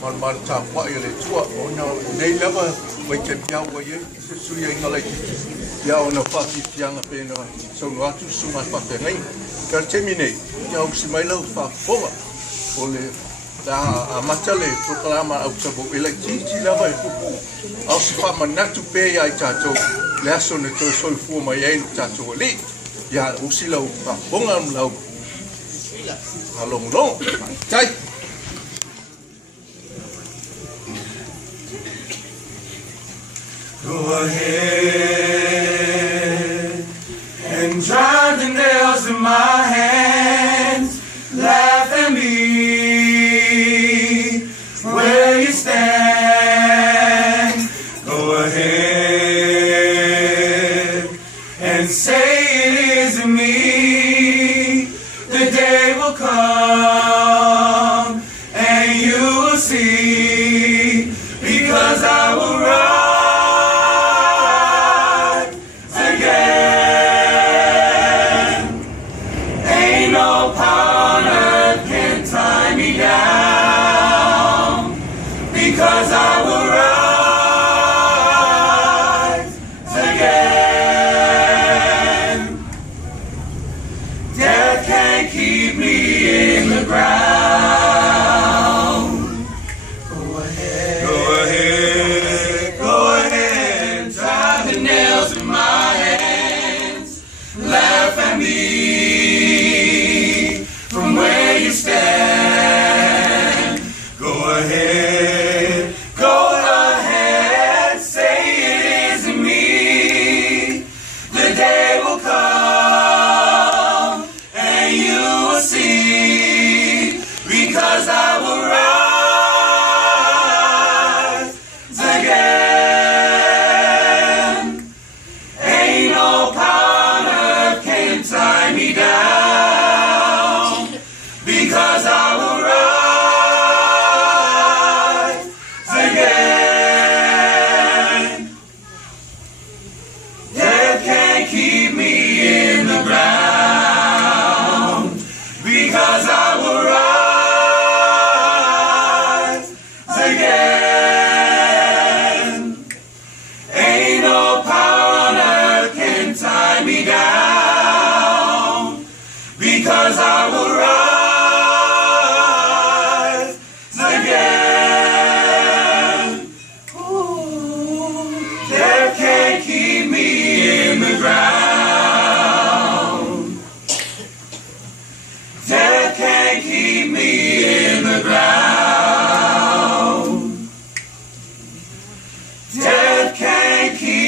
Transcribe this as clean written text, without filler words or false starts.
man ta pa ile tua ona nei lava mai ke pia wa ye su ye ngala ki ya ona fa ki fianga pe no so no atu su ma pa pe nei ka termine ya u si mai lo fa fova ole da amatale programa au sabo electricity lava au si fa manatu pe ya tato le aso ne to sol fu mai ai tato le ya u si lo fa bonga lo along long tai Go ahead and drive the nails in my hands. Laugh at me where you stand. Go ahead and say it isn't me. The day will come and you will see, because I will rise. Because I will rise again. Death can't keep me in the ground. Go ahead, drive the nails in my hands. Laugh at me from where you stand. Go ahead. Because I will rise again. Ain't no power on earth can tie me down. Because I will rise again. Death can't keep me in the ground. Because I will rise again. Ain't no power on earth can tie me down. Because I will rise again. Ooh, death can't keep me in the ground. Death can't keep me in the ground. Death can't keep